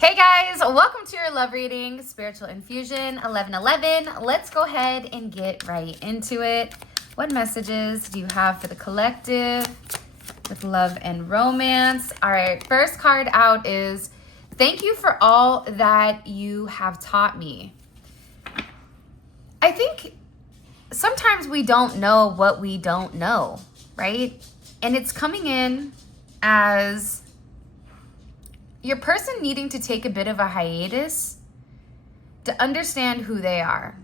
Hey guys, welcome to your love reading, Spiritual Infusion 1111. Let's go ahead and get right into it. What messages do you have for the collective with love and romance? All right, first card out is thank you for all that you have taught me. I think sometimes we don't know what we don't know, right? And it's coming in as your person needing to take a bit of a hiatus to understand who they are.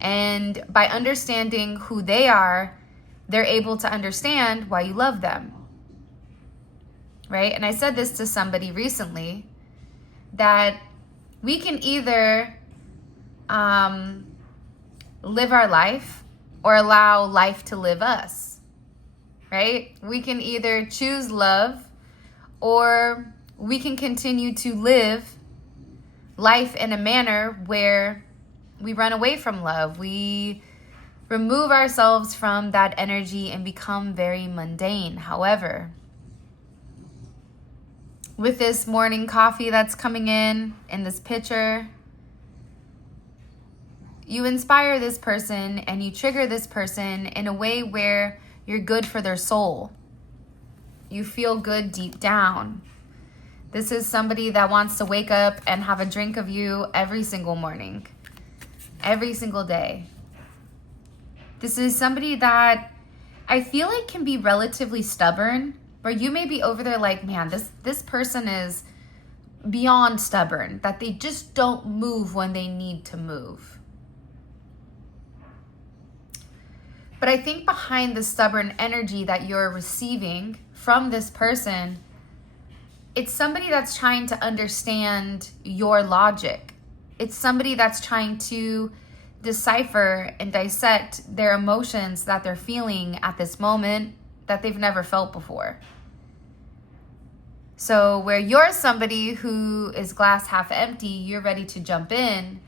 And by understanding who they are, they're able to understand why you love them. Right? And I said this to somebody recently, that we can either live our life or allow life to live us. Right? We can either choose love or we can continue to live life in a manner where we run away from love. We remove ourselves from that energy and become very mundane. However, with this morning coffee that's coming in this picture, you inspire this person and you trigger this person in a way where you're good for their soul. You feel good deep down. This is somebody that wants to wake up and have a drink of you every single morning, every single day. This is somebody that I feel like can be relatively stubborn, where you may be over there like, man, this person is beyond stubborn, that they just don't move when they need to move. But I think behind the stubborn energy that you're receiving from this person, it's somebody that's trying to understand your logic. It's somebody that's trying to decipher and dissect their emotions that they're feeling at this moment that they've never felt before. So where you're somebody who is glass half empty, you're ready to jump in.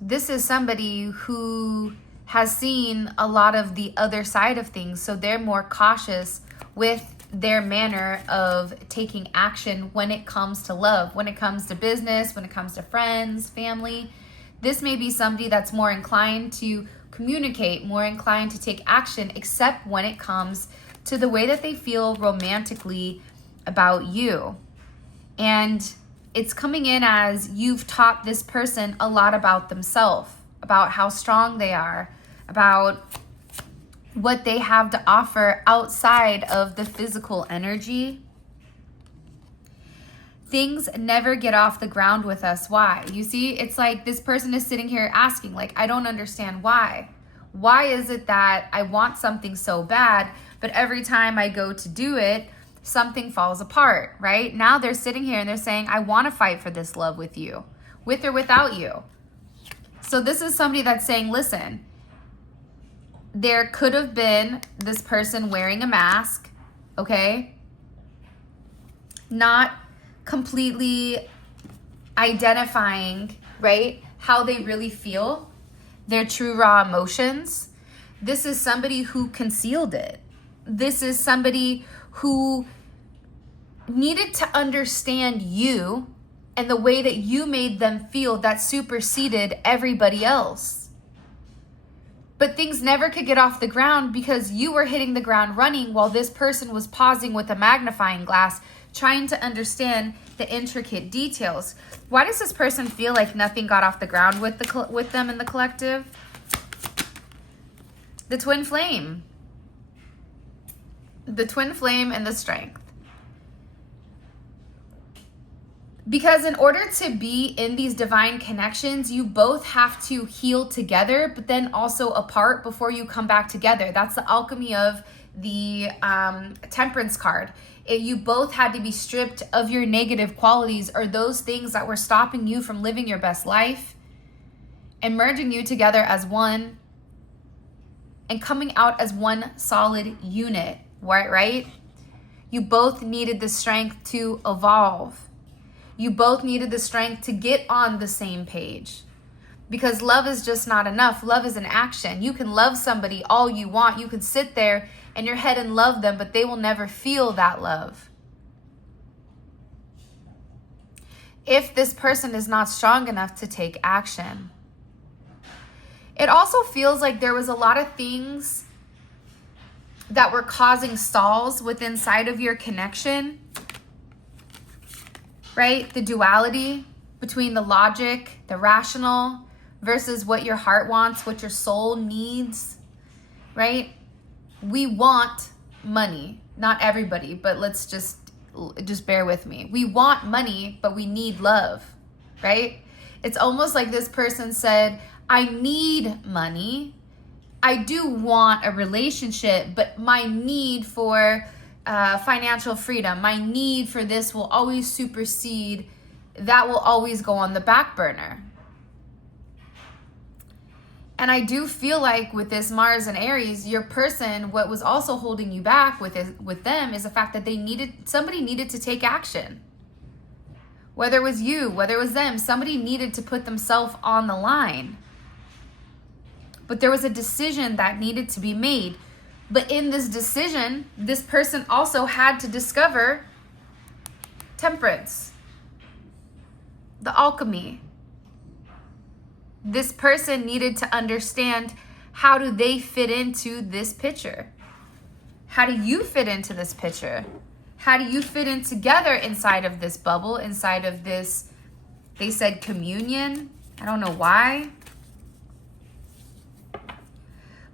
This is somebody who has seen a lot of the other side of things, so they're more cautious with their manner of taking action when it comes to love, when it comes to business, when it comes to friends, family. This may be somebody that's more inclined to communicate, more inclined to take action, except when it comes to the way that they feel romantically about you. And it's coming in as you've taught this person a lot about themselves, about how strong they are, about what they have to offer outside of the physical energy. Things never get off the ground with us. Why? You see, it's like this person is sitting here asking, like, I don't understand why. Why is it that I want something so bad, but every time I go to do it, something falls apart, right? Now they're sitting here and they're saying, I want to fight for this love with you, with or without you. So this is somebody that's saying, listen, there could have been this person wearing a mask, okay? Not completely identifying, right, how they really feel, their true raw emotions. This is somebody who concealed it. This is somebody who needed to understand you and the way that you made them feel that superseded everybody else. But things never could get off the ground because you were hitting the ground running while this person was pausing with a magnifying glass, trying to understand the intricate details. Why does this person feel like nothing got off the ground with them in the collective? The twin flame. The twin flame and the strength. Because in order to be in these divine connections, you both have to heal together, but then also apart before you come back together. That's the alchemy of the temperance card. You both had to be stripped of your negative qualities or those things that were stopping you from living your best life and merging you together as one and coming out as one solid unit, right? You both needed the strength to evolve. You both needed the strength to get on the same page, because love is just not enough. Love is an action. You can love somebody all you want. You can sit there in your head and love them, but they will never feel that love. if this person is not strong enough to take action. It also feels like there was a lot of things that were causing stalls within inside of your connection, right? The duality between the logic, the rational, versus what your heart wants, what your soul needs, right? We want money. Not everybody, but let's just bear with me. We want money, but we need love, right? It's almost like this person said, I need money. I do want a relationship, but my need for financial freedom, my need for this will always supersede. That will always go on the back burner. And I do feel like with this Mars and Aries, your person, what was also holding you back with them is the fact that somebody needed to take action. Whether it was you, whether it was them, somebody needed to put themselves on the line. But there was a decision that needed to be made. But in this decision, this person also had to discover temperance, the alchemy. This person needed to understand, how do they fit into this picture? How do you fit into this picture? How do you fit in together inside of this bubble, inside of this, they said communion? I don't know why.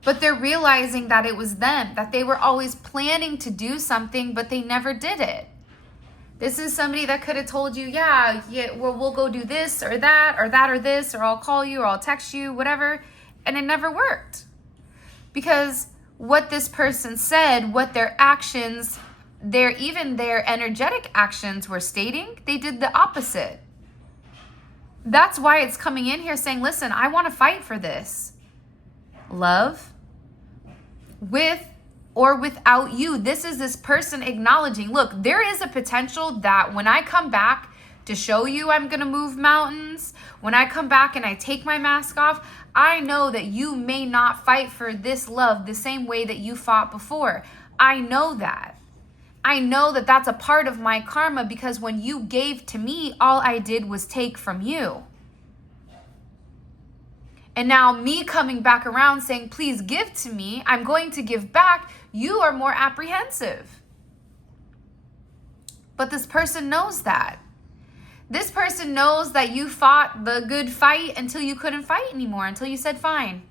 But they're realizing that it was them, that they were always planning to do something, but they never did it. This is somebody that could have told you, yeah, we'll go do this or that or this, or I'll call you or I'll text you, whatever. And it never worked. Because what this person said, what their actions, even their energetic actions were stating, they did the opposite. That's why it's coming in here saying, listen, I want to fight for this. Love, with or without you. This is this person acknowledging, look, there is a potential that when I come back to show you I'm going to move mountains, when I come back and I take my mask off, I know that you may not fight for this love the same way that you fought before. I know that. I know that that's a part of my karma, because when you gave to me, all I did was take from you. And now me coming back around saying, please give to me, I'm going to give back, you are more apprehensive. But this person knows that. This person knows that you fought the good fight until you couldn't fight anymore, until you said, fine.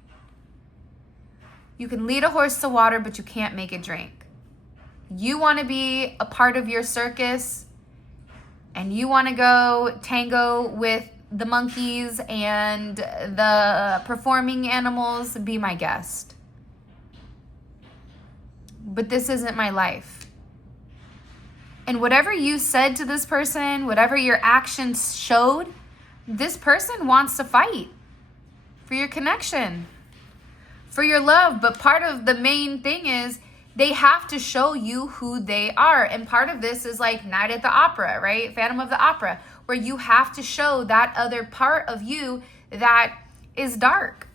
You can lead a horse to water, but you can't make it drink. You want to be a part of your circus, and you want to go tango with the monkeys and the performing animals, be my guest. But this isn't my life. And whatever you said to this person, whatever your actions showed, this person wants to fight for your connection, for your love. But part of the main thing is they have to show you who they are. And part of this is like Night at the Opera, right? Phantom of the Opera, where you have to show that other part of you that is dark.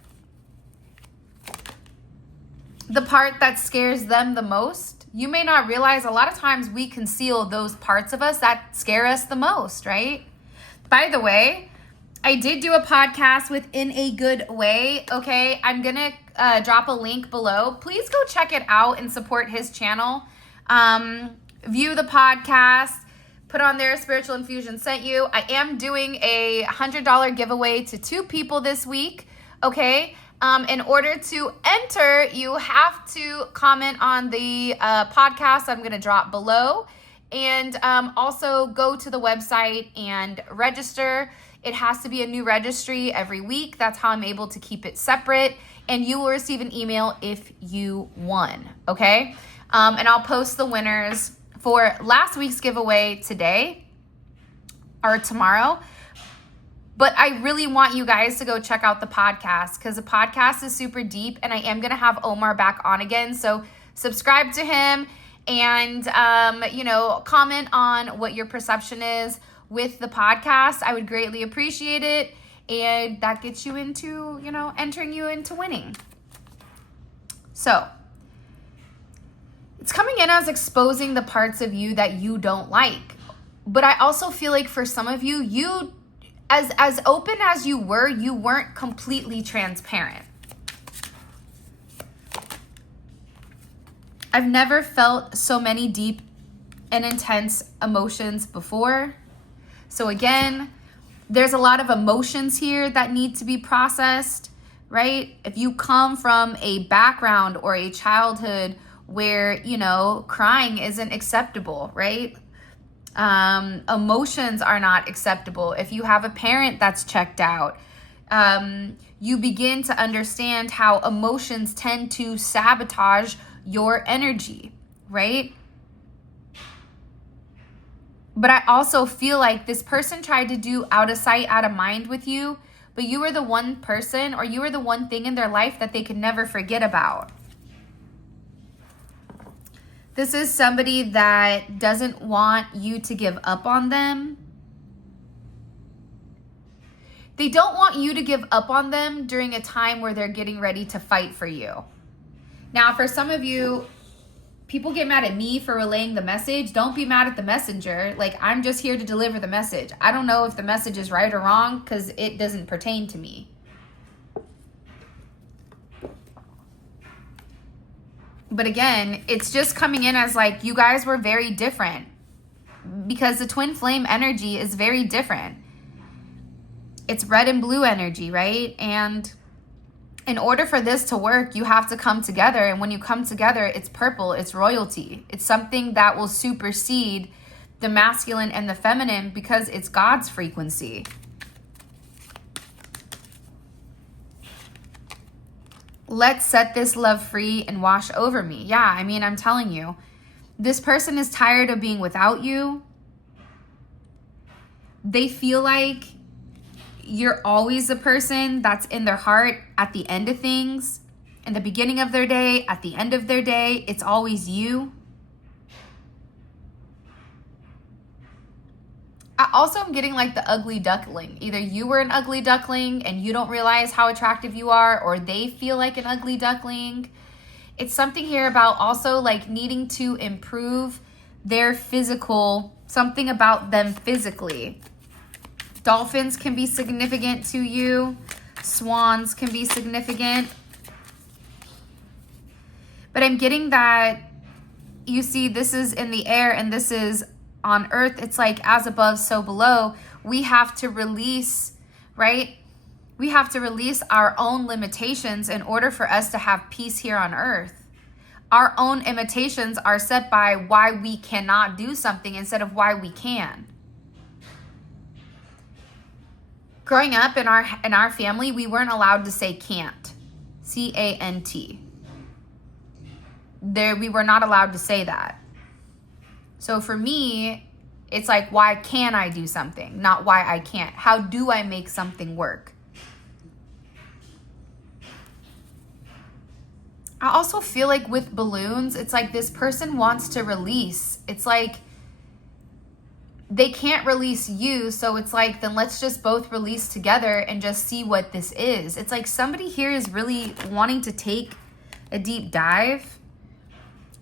The part that scares them the most. You may not realize a lot of times we conceal those parts of us that scare us the most, right? By the way, I did do a podcast with In a Good Way, okay? I'm going to drop a link below. Please go check it out and support his channel. View the podcast. Put on there, Spiritual Infusion sent you. I am doing a $100 giveaway to 2 people this week, okay? In order to enter, you have to comment on the podcast I'm going to drop below. And also go to the website and register. It has to be a new registry every week. That's how I'm able to keep it separate. And you will receive an email if you won, okay? And I'll post the winners for last week's giveaway today or tomorrow. But I really want you guys to go check out the podcast, because the podcast is super deep, and I am going to have Omar back on again. So subscribe to him and, comment on what your perception is with the podcast. I would greatly appreciate it. And that gets you into, entering you into winning. So it's coming in as exposing the parts of you that you don't like. But I also feel like for some of you, as open as you weren't completely transparent. I've never felt so many deep and intense emotions before. So again, there's a lot of emotions here that need to be processed, right? If you come from a background or a childhood where, crying isn't acceptable, right? Emotions are not acceptable. If you have a parent that's checked out, you begin to understand how emotions tend to sabotage your energy, right? But I also feel like this person tried to do out of sight, out of mind with you, but you were the one person or you were the one thing in their life that they could never forget about. This is somebody that doesn't want you to give up on them. They don't want you to give up on them during a time where they're getting ready to fight for you. Now, for some of you, people get mad at me for relaying the message. Don't be mad at the messenger. Like, I'm just here to deliver the message. I don't know if the message is right or wrong because it doesn't pertain to me. But again, it's just coming in as like you guys were very different because the twin flame energy is very different. It's red and blue energy, right? And in order for this to work, you have to come together. And when you come together, it's purple, it's royalty. It's something that will supersede the masculine and the feminine because it's God's frequency. Let's set this love free and wash over me. Yeah, I mean, I'm telling you, this person is tired of being without you. They feel like you're always the person that's in their heart at the end of things, in the beginning of their day, at the end of their day. It's always you. I also am getting like the ugly duckling. Either you were an ugly duckling and you don't realize how attractive you are, or they feel like an ugly duckling. It's something here about also like needing to improve their physical, something about them physically. Dolphins can be significant to you. Swans can be significant. But I'm getting that, you see, this is in the air and this is on earth. It's like as above, so below. We have to release, right? We have to release our own limitations in order for us to have peace here on earth. Our own limitations are set by why we cannot do something instead of why we can. Growing up in our family, we weren't allowed to say can't. C-A-N-T. We were not allowed to say that. So for me, it's like, why can I do something? Not why I can't. How do I make something work? I also feel like with balloons, it's like this person wants to release. It's like they can't release you, so it's like, then let's just both release together and just see what this is. It's like somebody here is really wanting to take a deep dive.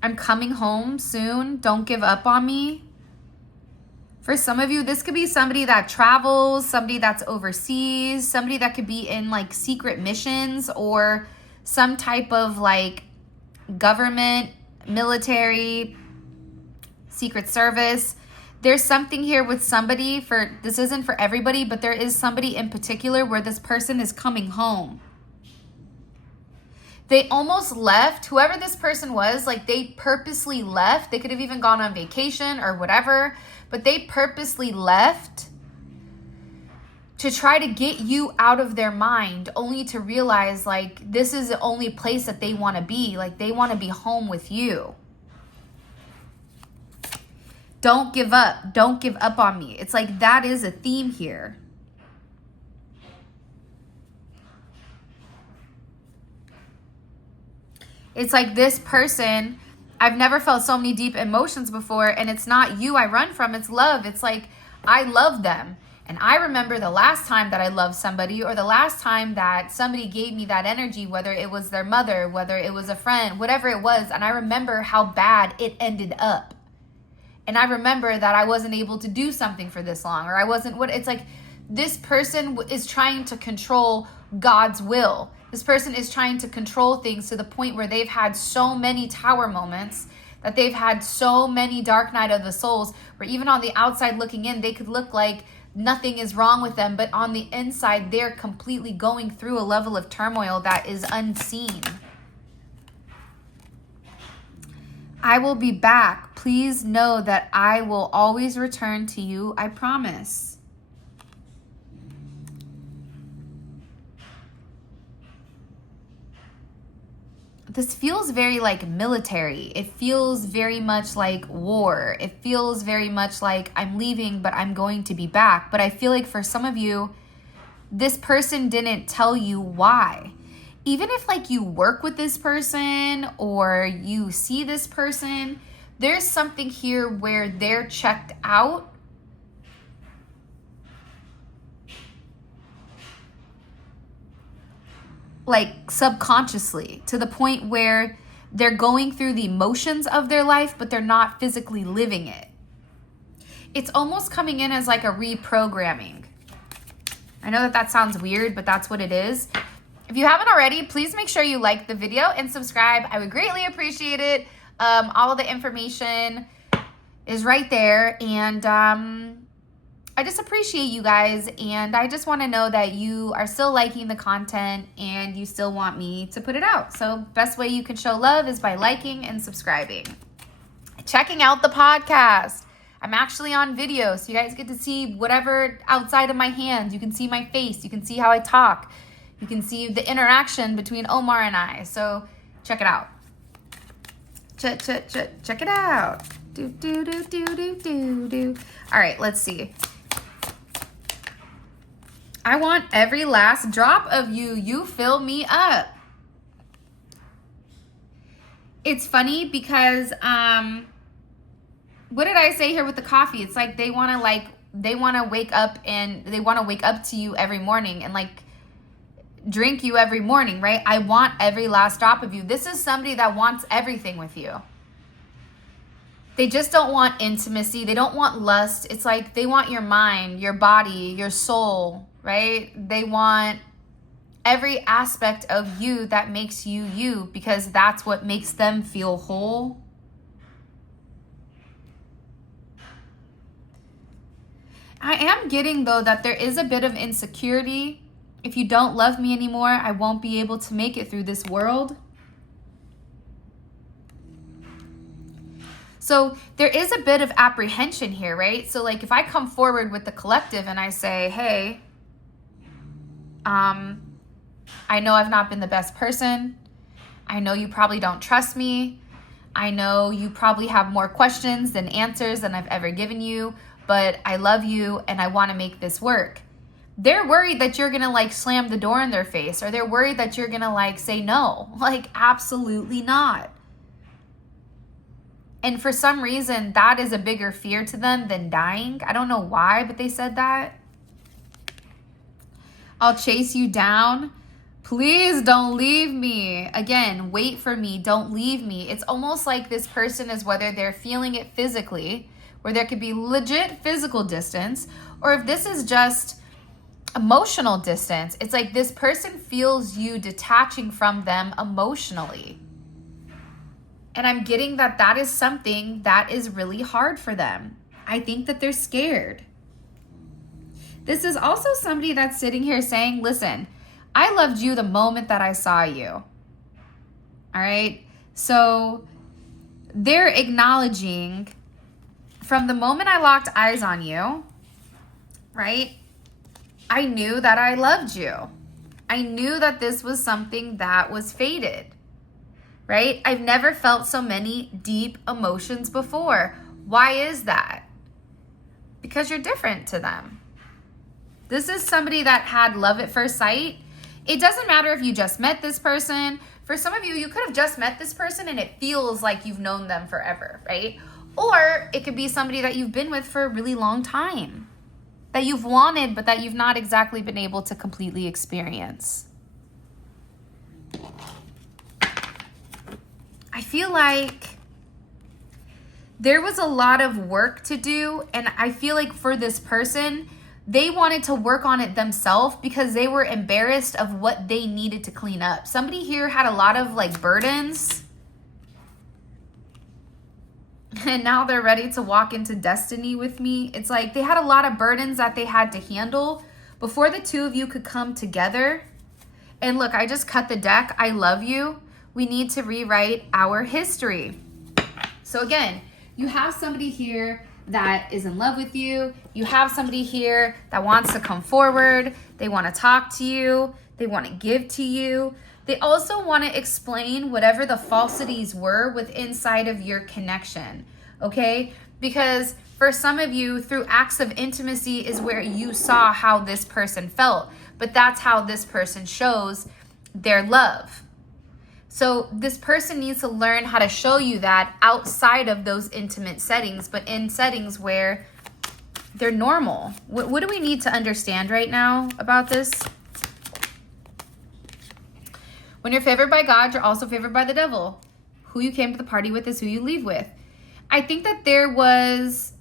I'm coming home soon. Don't give up on me. For some of you, this could be somebody that travels, somebody that's overseas, somebody that could be in like secret missions or some type of like government, military, secret service. There's something here with somebody, this isn't for everybody, but there is somebody in particular where this person is coming home. They almost left, whoever this person was, like they purposely left. They could have even gone on vacation or whatever, but they purposely left to try to get you out of their mind, only to realize like this is the only place that they want to be. Like they want to be home with you. Don't give up. Don't give up on me. It's like that is a theme here. It's like this person, I've never felt so many deep emotions before, and it's not you I run from, it's love. It's like I love them. And I remember the last time that I loved somebody, or the last time that somebody gave me that energy, whether it was their mother, whether it was a friend, whatever it was, and I remember how bad it ended up. And I remember that I wasn't able to do something for this long, or I wasn't what it's like. This person is trying to control God's will. This person is trying to control things to the point where they've had so many tower moments, that they've had so many dark night of the souls, where even on the outside looking in, they could look like nothing is wrong with them, but on the inside, they're completely going through a level of turmoil that is unseen. I will be back. Please know that I will always return to you. I promise. This feels very like military. It feels very much like war. It feels very much like I'm leaving, but I'm going to be back. But I feel like for some of you, this person didn't tell you why. Even if like you work with this person or you see this person, there's something here where they're checked out. Like subconsciously, to the point where they're going through the motions of their life, but they're not physically living it. It's almost coming in as like a reprogramming. I know that sounds weird, but that's what it is. If you haven't already, please make sure you like the video and subscribe. I would greatly appreciate it. All of the information is right there. And I just appreciate you guys. And I just want to know that you are still liking the content and you still want me to put it out. So best way you can show love is by liking and subscribing. Checking out the podcast. I'm actually on video, so you guys get to see whatever outside of my hands. You can see my face. You can see how I talk. You can see the interaction between Omar and I. So check it out. Check it out. Do. All right, let's see. I want every last drop of you. You fill me up. It's funny because what did I say here with the coffee? It's like they want to wake up and they want to wake up to you every morning and like drink you every morning, right? I want every last drop of you. This is somebody that wants everything with you. They just don't want intimacy. They don't want lust. It's like they want your mind, your body, your soul, right? They want every aspect of you that makes you you, because that's what makes them feel whole. I am getting, though, that there is a bit of insecurity. If you don't love me anymore, I won't be able to make it through this world. So there is a bit of apprehension here, right? So like if I come forward with the collective and I say, hey, I know I've not been the best person. I know you probably don't trust me. I know you probably have more questions than answers than I've ever given you, but I love you and I want to make this work. They're worried that you're going to like slam the door in their face, or they're worried that you're going to like say no. Like absolutely not. And for some reason, that is a bigger fear to them than dying. I don't know why, but they said that. I'll chase you down. Please don't leave me. Again, wait for me. Don't leave me. It's almost like this person is, whether they're feeling it physically, where there could be legit physical distance, or if this is just emotional distance, it's like this person feels you detaching from them emotionally. And I'm getting that that is something that is really hard for them. I think that they're scared. This is also somebody that's sitting here saying, listen, I loved you the moment that I saw you. All right. So they're acknowledging from the moment I locked eyes on you, right? I knew that I loved you. I knew that this was something that was fated, right? I've never felt so many deep emotions before. Why is that? Because you're different to them. This is somebody that had love at first sight. It doesn't matter if you just met this person. For some of you, you could have just met this person and it feels like you've known them forever, right? Or it could be somebody that you've been with for a really long time, that you've wanted, but that you've not exactly been able to completely experience. I feel like there was a lot of work to do. And I feel like for this person, they wanted to work on it themselves because they were embarrassed of what they needed to clean up. Somebody here had a lot of like burdens. And now they're ready to walk into destiny with me. It's like they had a lot of burdens that they had to handle before the two of you could come together. And look, I just cut the deck. I love you. We need to rewrite our history. So again, you have somebody here that is in love with you. You have somebody here that wants to come forward. They want to talk to you. They want to give to you. They also want to explain whatever the falsities were with inside of your connection, okay? Because for some of you, through acts of intimacy is where you saw how this person felt, but that's how this person shows their love. So this person needs to learn how to show you that outside of those intimate settings, but in settings where they're normal. What do we need to understand right now about this? When you're favored by God, you're also favored by the devil. Who you came to the party with is who you leave with. I think that there was...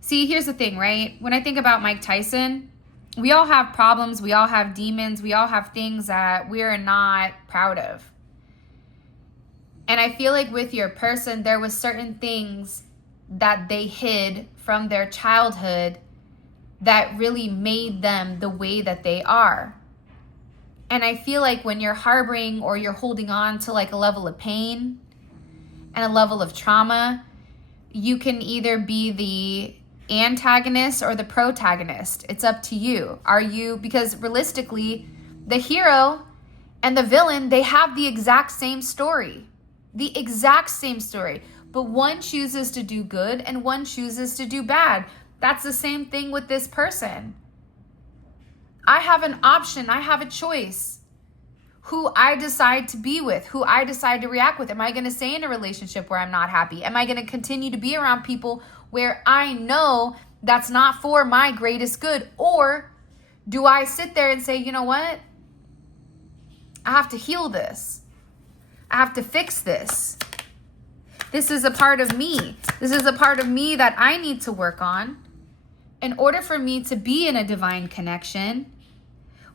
See, here's the thing, right? When I think about Mike Tyson, we all have problems. We all have demons. We all have things that we're not proud of. And I feel like with your person, there was certain things that they hid from their childhood that really made them the way that they are. And I feel like when you're harboring or you're holding on to like a level of pain and a level of trauma, you can either be the antagonist or the protagonist. It's up to you. Are you, because realistically, the hero and the villain, they have the exact same story. The exact same story. But one chooses to do good and one chooses to do bad. That's the same thing with this person. I have an option. I have a choice. Who I decide to be with, who I decide to react with. Am I going to stay in a relationship where I'm not happy? Am I going to continue to be around people where I know that's not for my greatest good? Or do I sit there and say, you know what? I have to heal this. I have to fix this. This is a part of me. This is a part of me that I need to work on in order for me to be in a divine connection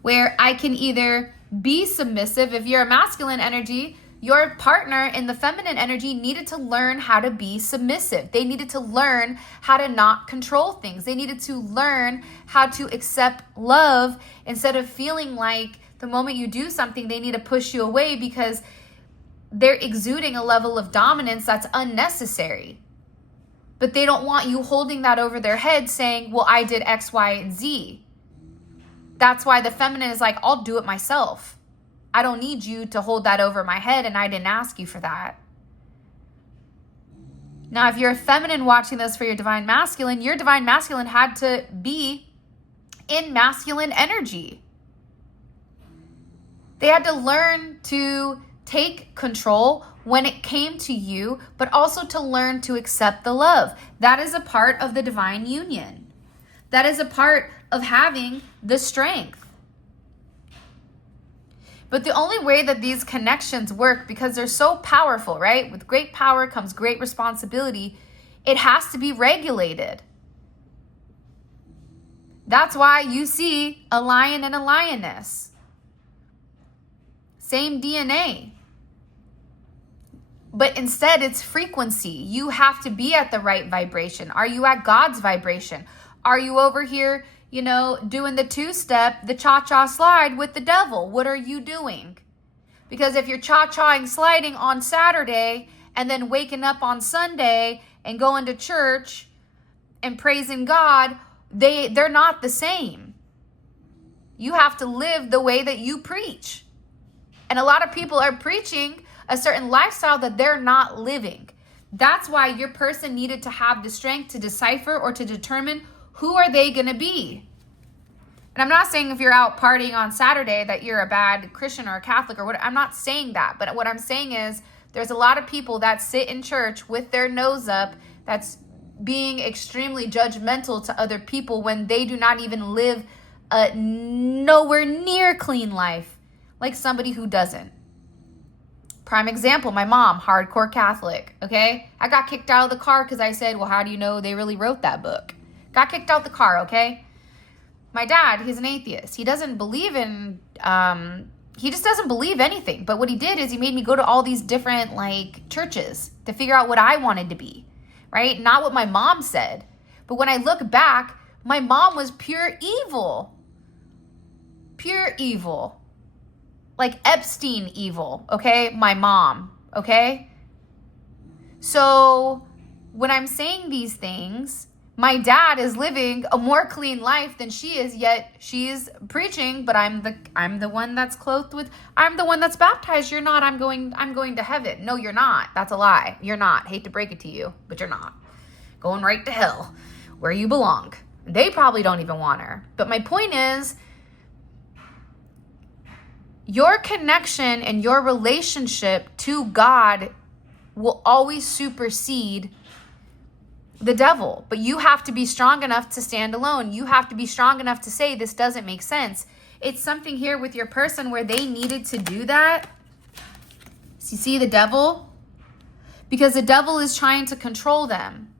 where I can either be submissive. If you're a masculine energy, your partner in the feminine energy needed to learn how to be submissive. They needed to learn how to not control things. They needed to learn how to accept love instead of feeling like the moment you do something, they need to push you away because they're exuding a level of dominance that's unnecessary. But they don't want you holding that over their head saying, well, I did X, Y, and Z. That's why the feminine is like, I'll do it myself. I don't need you to hold that over my head, and I didn't ask you for that. Now, if you're a feminine watching this for your divine masculine had to be in masculine energy. They had to learn to take control when it came to you, but also to learn to accept the love. That is a part of the divine union. That is a part of having the strength. But the only way that these connections work, because they're so powerful, right? With great power comes great responsibility. It has to be regulated. That's why you see a lion and a lioness. Same DNA. But instead, it's frequency. You have to be at the right vibration. Are you at God's vibration? Are you over here, doing the two-step, the cha-cha slide with the devil? What are you doing? Because if you're cha-chaing, sliding on Saturday and then waking up on Sunday and going to church and praising God, they're not the same. You have to live the way that you preach. And a lot of people are preaching a certain lifestyle that they're not living. That's why your person needed to have the strength to decipher or to determine who are they going to be. And I'm not saying if you're out partying on Saturday that you're a bad Christian or a Catholic or what. I'm not saying that. But what I'm saying is there's a lot of people that sit in church with their nose up that's being extremely judgmental to other people when they do not even live a nowhere near clean life like somebody who doesn't. Prime example, my mom, hardcore Catholic, okay? I got kicked out of the car because I said, well, how do you know they really wrote that book? Got kicked out the car, okay? My dad, he's an atheist. He doesn't believe in, he just doesn't believe anything. But what he did is he made me go to all these different, like, churches to figure out what I wanted to be, right? Not what my mom said. But when I look back, my mom was pure evil. Pure evil. Like Epstein evil, okay? My mom, okay? So when I'm saying these things, my dad is living a more clean life than she is, yet she's preaching, but I'm the one that's clothed with, I'm the one that's baptized. You're not. I'm going to heaven. No, you're not. That's a lie. You're not. Hate to break it to you, but you're not. Going right to hell, where you belong. They probably don't even want her. But my point is, your connection and your relationship to God will always supersede the devil. But you have to be strong enough to stand alone. You have to be strong enough to say, this doesn't make sense. It's something here with your person where they needed to do that. So you see the devil? Because the devil is trying to control them.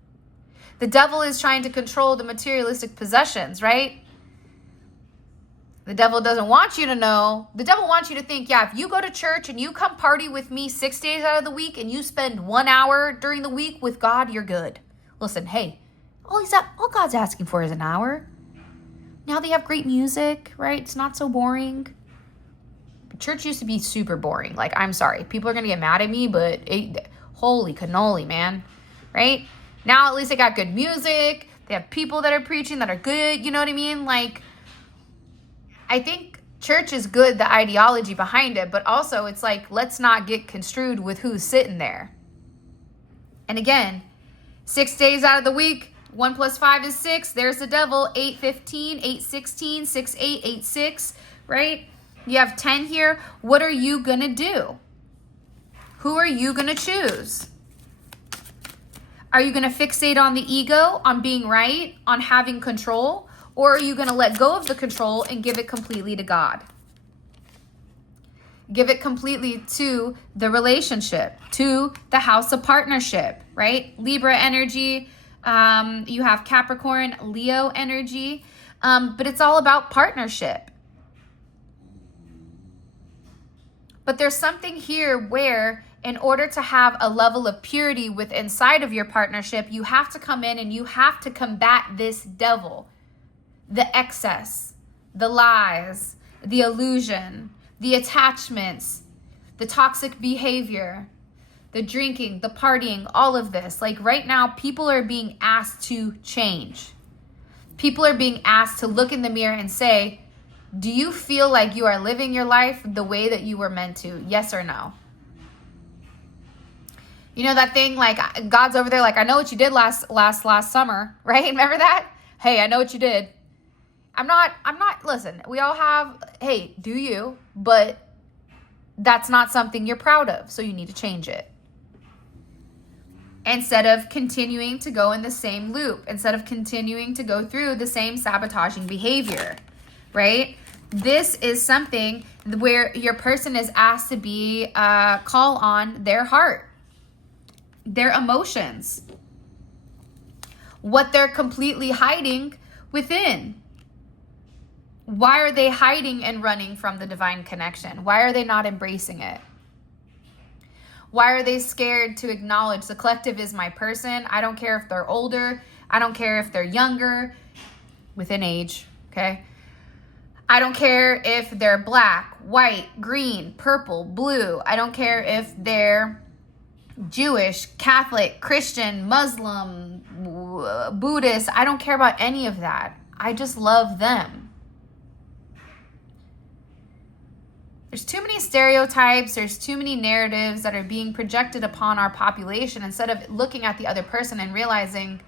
The devil is trying to control the materialistic possessions, right? The devil doesn't want you to know. The devil wants you to think, yeah, if you go to church and you come party with me 6 days out of the week and you spend 1 hour during the week with God, you're good. Listen, hey, all God's asking for is an hour. Now they have great music, right? It's not so boring. Church used to be super boring. Like, I'm sorry. People are going to get mad at me, but holy cannoli, man. Right? Now at least they got good music. They have people that are preaching that are good. You know what I mean? Like, I think church is good, the ideology behind it, but also it's like, let's not get construed with who's sitting there. And again, 6 days out of the week, 1 + 5 is 6. There's the devil. 8, 15, 8, 16, 6, 8, 8, 6, right? You have 10 here. What are you going to do? Who are you going to choose? Are you going to fixate on the ego, on being right, on having control? Or are you going to let go of the control and give it completely to God? Give it completely to the relationship, to the house of partnership, right? Libra energy, you have Capricorn, Leo energy, but it's all about partnership. But there's something here where in order to have a level of purity with inside of your partnership, you have to come in and you have to combat this devil. The excess, the lies, the illusion, the attachments, the toxic behavior, the drinking, the partying, all of this. Like right now, people are being asked to change. People are being asked to look in the mirror and say, do you feel like you are living your life the way that you were meant to? Yes or no? You know that thing, like God's over there like, I know what you did last summer, right? Remember that? Hey, I know what you did. I'm not, listen, we all have, hey, do you, but that's not something you're proud of, so you need to change it. Instead of continuing to go in the same loop, instead of continuing to go through the same sabotaging behavior, right? This is something where your person is asked to be, call on their heart, their emotions, what they're completely hiding within. Why are they hiding and running from the divine connection? Why are they not embracing it? Why are they scared to acknowledge the collective is my person? I don't care if they're older. I don't care if they're younger within age, okay? I don't care if they're black, white, green, purple, blue. I don't care if they're Jewish, Catholic, Christian, Muslim, Buddhist. I don't care about any of that. I just love them. There's too many stereotypes, there's too many narratives that are being projected upon our population instead of looking at the other person and realizing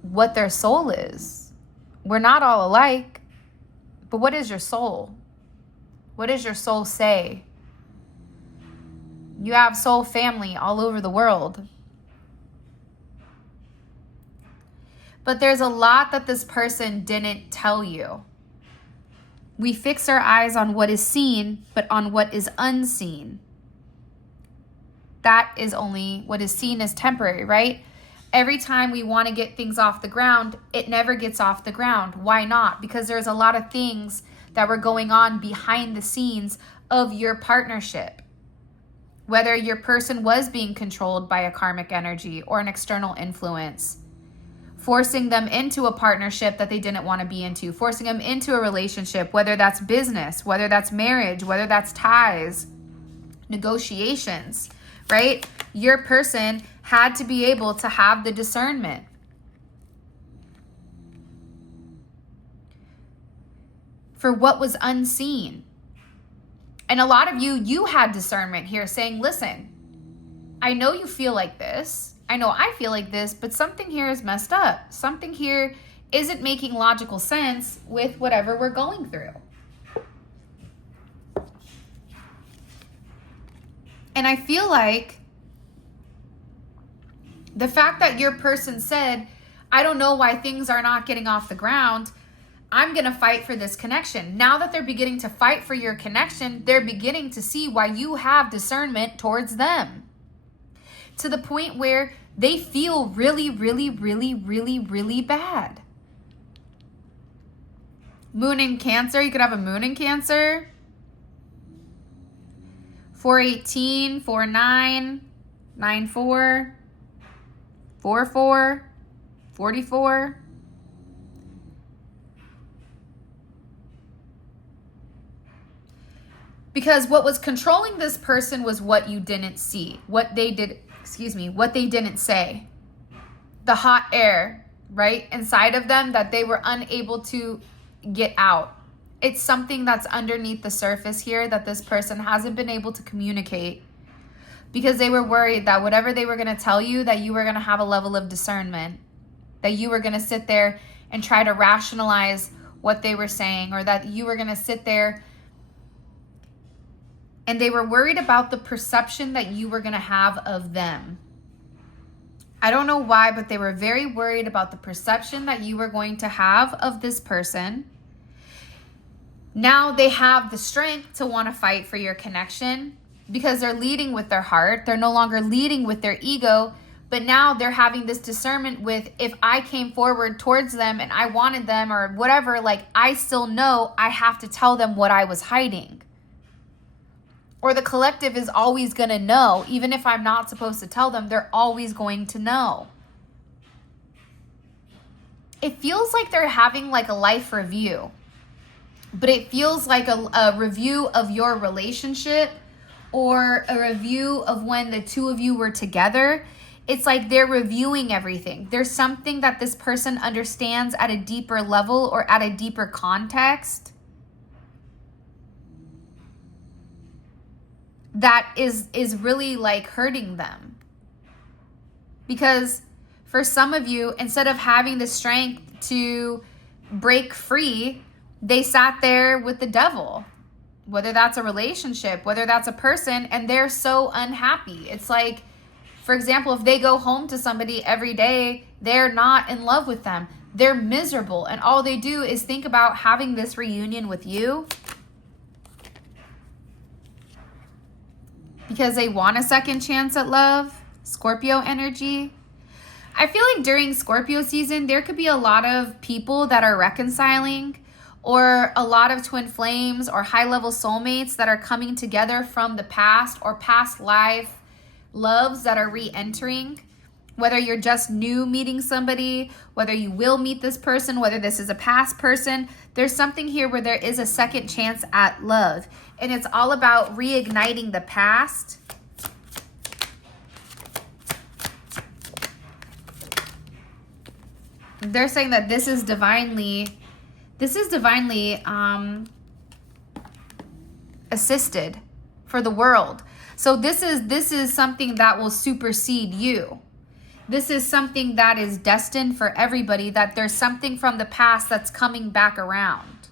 what their soul is. We're not all alike, but what is your soul? What does your soul say? You have soul family all over the world. But there's a lot that this person didn't tell you. We fix our eyes on what is seen, but on what is unseen. That is only what is seen is temporary, right? Every time we want to get things off the ground, it never gets off the ground. Why not? Because there's a lot of things that were going on behind the scenes of your partnership. Whether your person was being controlled by a karmic energy or an external influence, forcing them into a partnership that they didn't want to be into, forcing them into a relationship, whether that's business, whether that's marriage, whether that's ties, negotiations, right? Your person had to be able to have the discernment. For what was unseen. And a lot of you had discernment here saying, listen, I know you feel like this. I know I feel like this, but something here is messed up. Something here isn't making logical sense with whatever we're going through. And I feel like the fact that your person said, I don't know why things are not getting off the ground, I'm going to fight for this connection. Now that they're beginning to fight for your connection, they're beginning to see why you have discernment towards them. To the point where they feel really, really, really, really, really bad. Moon in Cancer, you could have a moon in Cancer. 418, 49, 94, 44, 44. Because what was controlling this person was what you didn't see, what they didn't say. The hot air, right, inside of them that they were unable to get out. It's something that's underneath the surface here that this person hasn't been able to communicate because they were worried that whatever they were going to tell you, that you were going to have a level of discernment, that you were going to sit there and try to rationalize what they were saying, or that you were going to sit there. And they were worried about the perception that you were going to have of them. I don't know why, but they were very worried about the perception that you were going to have of this person. Now they have the strength to want to fight for your connection because they're leading with their heart. They're no longer leading with their ego, but now they're having this discernment with, if I came forward towards them and I wanted them or whatever, like, I still know I have to tell them what I was hiding. Or the collective is always going to know. Even if I'm not supposed to tell them, they're always going to know. It feels like they're having like a life review. But it feels like a review of your relationship or a review of when the two of you were together. It's like they're reviewing everything. There's something that this person understands at a deeper level or at a deeper context that is really like hurting them. Because for some of you, instead of having the strength to break free, they sat there with the devil, whether that's a relationship, whether that's a person, and they're so unhappy. It's like, for example, if they go home to somebody every day, they're not in love with them. They're miserable. And all they do is think about having this reunion with you because they want a second chance at love. Scorpio energy. I feel like during Scorpio season, there could be a lot of people that are reconciling, or a lot of twin flames or high-level soulmates that are coming together from the past or past life loves that are re-entering. Whether you're just new meeting somebody, whether you will meet this person, whether this is a past person, there's something here where there is a second chance at love. And it's all about reigniting the past. They're saying that this is divinely assisted for the world. So this is something that will supersede you. This is something that is destined for everybody, that there's something from the past that's coming back around.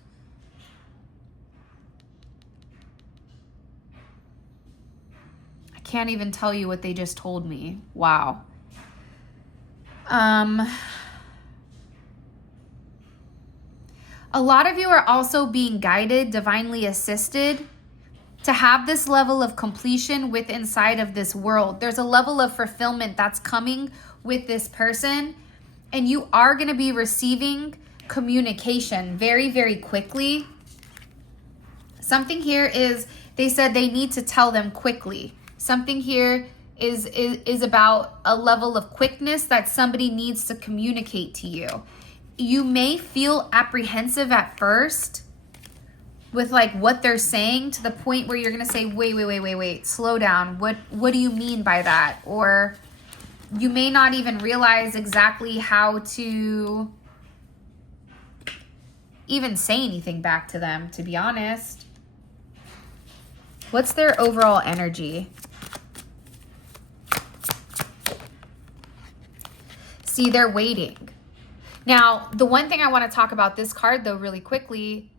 I can't even tell you what they just told me. Wow. A lot of you are also being guided, divinely assisted, to have this level of completion with inside of this world. There's a level of fulfillment that's coming with this person, and you are going to be receiving communication very, very quickly. Something here is, they said they need to tell them quickly. Something here is about a level of quickness that somebody needs to communicate to you. You may feel apprehensive at first with like what they're saying, to the point where you're going to say, wait, slow down. What do you mean by that? Or you may not even realize exactly how to even say anything back to them, to be honest. What's their overall energy? See, they're waiting. Now, the one thing I want to talk about this card though really quickly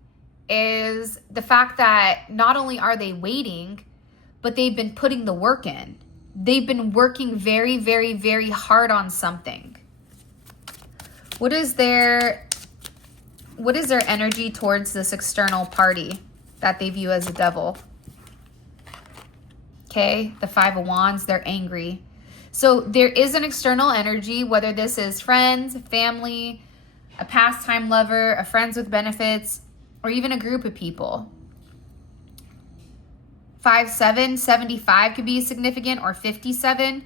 is the fact that not only are they waiting, but they've been putting the work in. They've been working very, very, very hard on something. What is their energy towards this external party that they view as a devil? Okay, the Five of Wands, they're angry. So there is an external energy, whether this is friends, family, a pastime lover, a friends with benefits, or even a group of people. 5-7, 75 could be significant, or 57.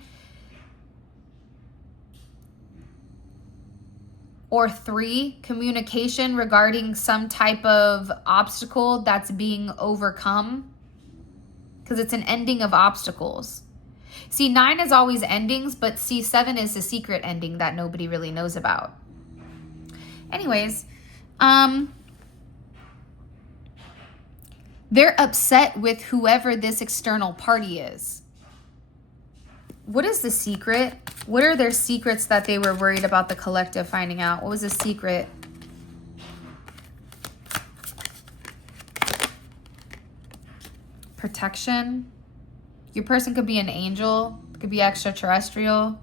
Or 3, communication regarding some type of obstacle that's being overcome. Because it's an ending of obstacles. See, 9 is always endings, but see, 7 is the secret ending that nobody really knows about. Anyways, they're upset with whoever this external party is. What is the secret? What are their secrets that they were worried about the collective finding out? What was the secret? Protection. Your person could be an angel, could be extraterrestrial.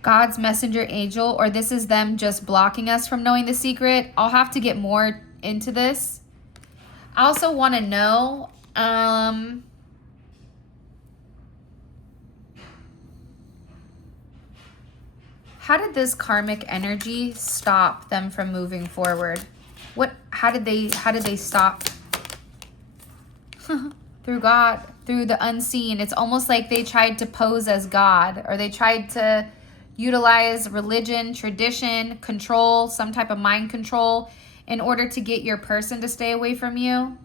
God's messenger angel, or this is them just blocking us from knowing the secret. I'll have to get more into this. I also want to know, how did this karmic energy stop them from moving forward? How did they stop? Through God, through the unseen. It's almost like they tried to pose as God, or they tried to utilize religion, tradition, control, some type of mind control in order to get your person to stay away from you.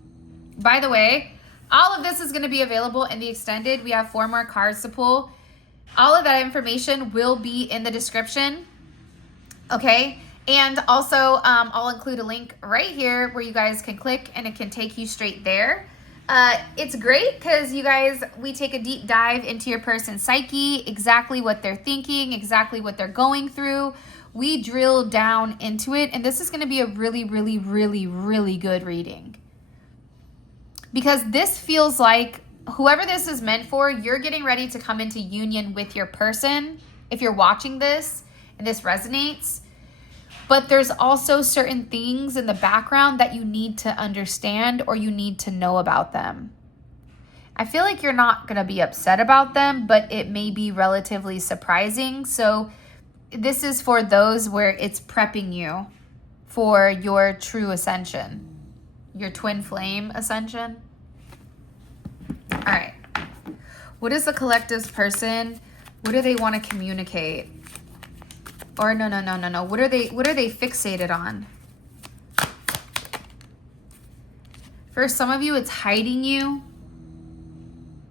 By the way, all of this is going to be available in the extended. We have 4 more cards to pull. All of that information will be in the description. Okay. And also, I'll include a link right here where you guys can click and it can take you straight there. It's great because you guys, we take a deep dive into your person's psyche, exactly what they're thinking, exactly what they're going through. We drill down into it, and this is going to be a really, really, really, really good reading. Because this feels like whoever this is meant for, you're getting ready to come into union with your person. If you're watching this and this resonates, but there's also certain things in the background that you need to understand or you need to know about them. I feel like you're not going to be upset about them, but it may be relatively surprising. So this is for those where it's prepping you for your true ascension, your twin flame ascension. All right. What is the collective's person? What do they want to communicate? Or no. What are they fixated on? For some of you, it's hiding you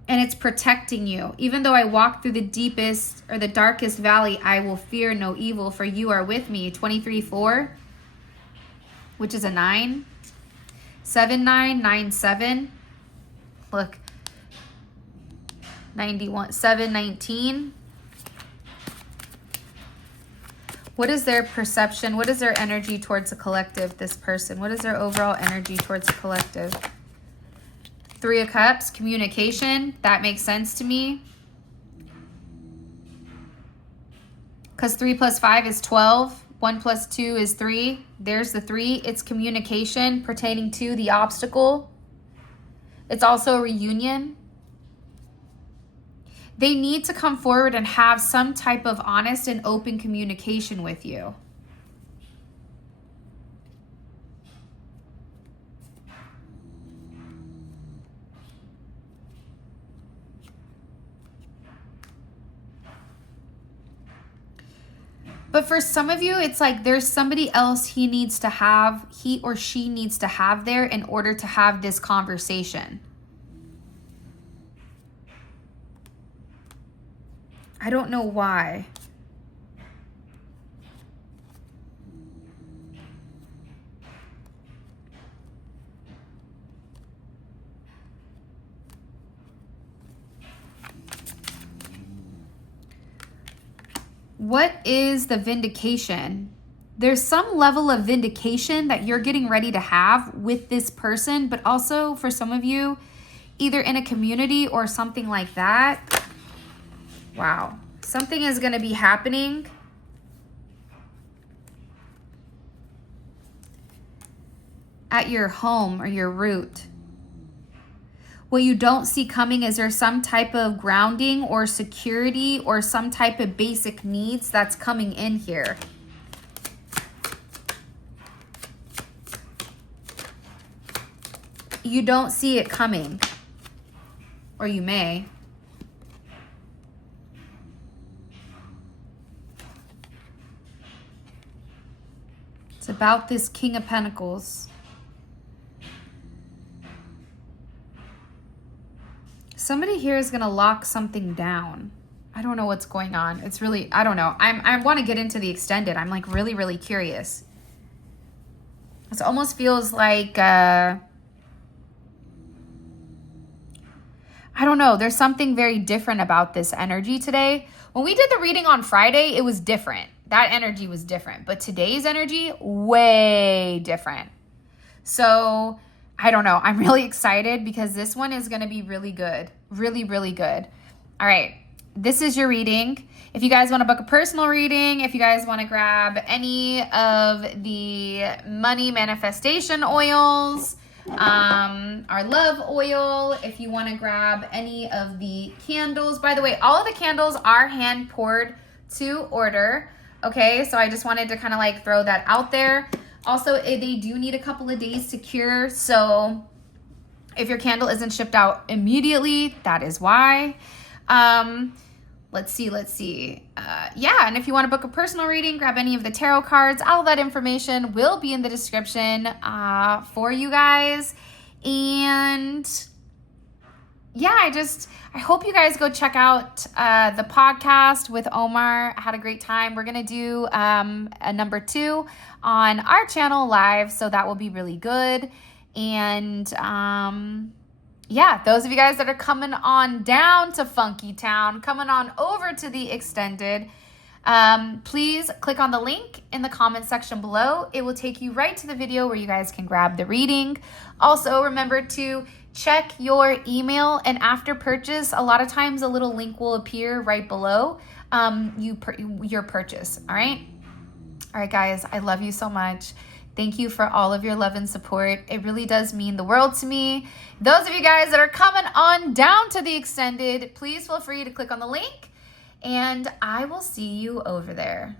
and it's protecting you. Even though I walk through the deepest or the darkest valley, I will fear no evil, for you are with me. 23-4, which is a 9. 7-9, 9-7. Look. 91, 7-19. What is their perception? What is their energy towards the collective, this person? What is their overall energy towards the collective? 3 of Cups, communication. That makes sense to me. Because 3 + 5 is 12. 1 plus 2 is 3. There's the 3. It's communication pertaining to the obstacle. It's also a reunion. They need to come forward and have some type of honest and open communication with you. But for some of you, it's like there's somebody else he or she needs to have there in order to have this conversation. I don't know why. What is the vindication? There's some level of vindication that you're getting ready to have with this person, but also for some of you, either in a community or something like that. Wow. Something is going to be happening. At your home or your root. What you don't see coming is there some type of grounding or security or some type of basic needs that's coming in here. You don't see it coming. Or you may. It's about this King of Pentacles. Somebody here is going to lock something down. I don't know what's going on. It's really, I don't know. I want to get into the extended. I'm like really, really curious. It almost feels like, I don't know. There's something very different about this energy today. When we did the reading on Friday, it was different. That energy was different. But today's energy, way different. So I don't know. I'm really excited because this one is going to be really good. Really, really good. All right. This is your reading. If you guys want to book a personal reading, if you guys want to grab any of the money manifestation oils, our love oil, if you want to grab any of the candles. By the way, all of the candles are hand poured to order. Okay. So I just wanted to kind of like throw that out there. Also, they do need a couple of days to cure. So if your candle isn't shipped out immediately, that is why. Let's see. Yeah, and if you want to book a personal reading, grab any of the tarot cards. All of that information will be in the description for you guys. And yeah, I hope you guys go check out the podcast with Omar. I had a great time. We're going to do a number 2 on our channel live, so that will be really good. And yeah, those of you guys that are coming on down to Funky Town, coming on over to the extended, please click on the link in the comment section below. It will take you right to the video where you guys can grab the reading. Also, remember to check your email, and after purchase, a lot of times a little link will appear right below your purchase. All right, guys, I love you so much. Thank you for all of your love and support. It really does mean the world to me. Those of you guys that are coming on down to the extended, please feel free to click on the link, and I will see you over there.